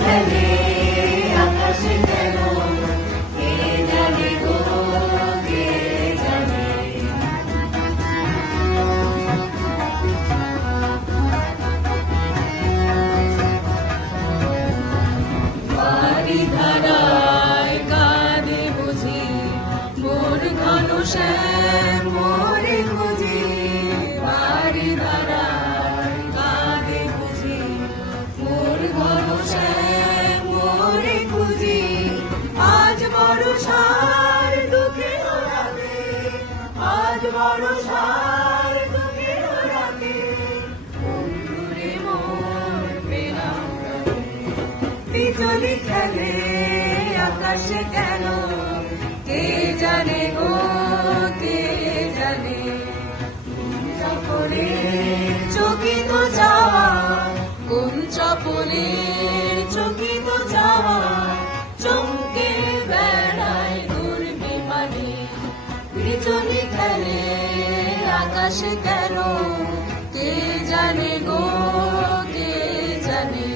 খেলে আকাশে কেন, কে জানে গো, কে জানে। বারিধারায় কাঁদে বুঝি মোর ঘনশ্যাম মোরে খুঁজি, বারিধারায় কাঁদে বুঝি মোর ঘনশ্যাম মোরে খুঁজি। আজ বড় সার দুঃখের রাতে, আজ বড় সার দুঃখের রাতে, বন্ধুরে মোর পেলাম তারে। বিজলি খেলে আকাশে কেন, কে জানে গো, কে জানে। কোন চপলে চকিত যাওয়া, কোন চপলে চকিত যাওয়া, চমকে বেড়ায় দুর্বিমানে। বিজলি খেলে আকাশে কেন, কে জানে গো, কে জানে।